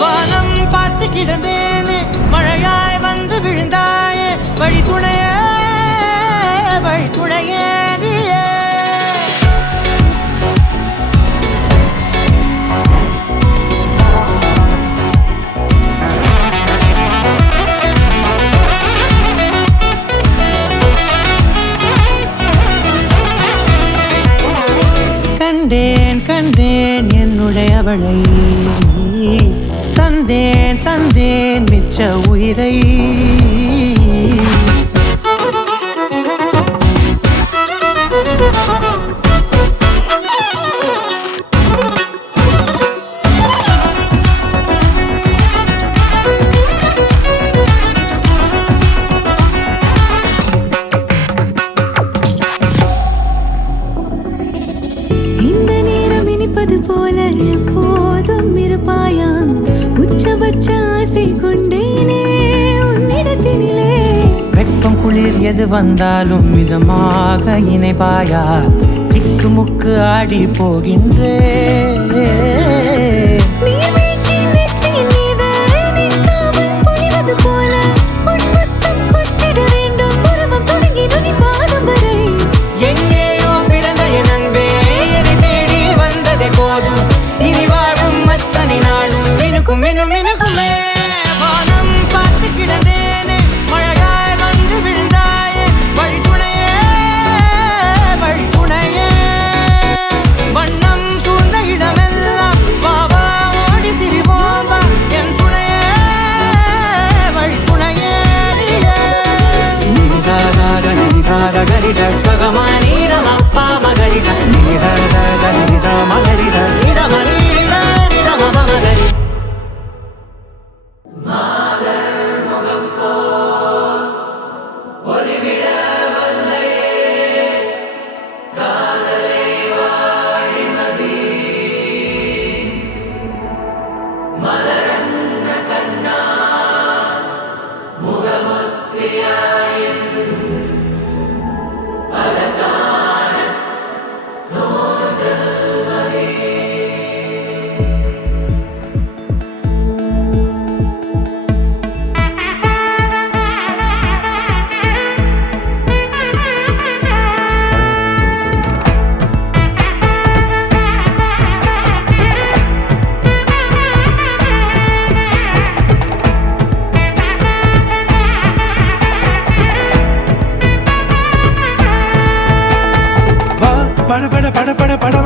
வானம் பார்த்து கிடந்தேனே மழையாய் வந்து விழுந்தாயே வழி துணையே நீயே கண்டேன் கண்டேன் என்னுடையவளை தந்தேன் தந்தேன் மிச்ச உயிரை இந்த நேரம் இனிப்பது போல எப்போதும் இருப்பாயா உச்சபட்ச ஆசை கொண்டேனே உன்னிடத்தினிலே வெப்பம் குளிர் எது வந்தாலும் மிதமாக இணைப்பாயா திக்கு முக்கு ஆடி போகின்றே நீர்வீழ்ச்சியின் நெற்றியின் மீது நிற்காமல் பொழிவது போல உன் முத்தம் கொட்டிட வேண்டும் உருவம் தொடங்கி நுனி பாதம் வரை எங்கேயோ பிறந்த என் அன்பே என்னை தேடி வந்ததே போதும் இனி வாழும் அத்தனை நாளும் மினுக்கும் மினுக்குமே வானம் பார்த்து கிடந்தேனே மழையாய் வந்து விழுந்தாயே வழி துணையே வண்ணம் சூழ்ந்த இடமெல்லாம் வாவா ஓடி திரிவோம் வா என் துணையே வழி துணையே நிதி சாக நிதி சாக கரி சகமா நீரம் அப்பா மகரி நிதி சாக நிதி சா மகரி நிதம நிதம மகரி பட பட பட பட பட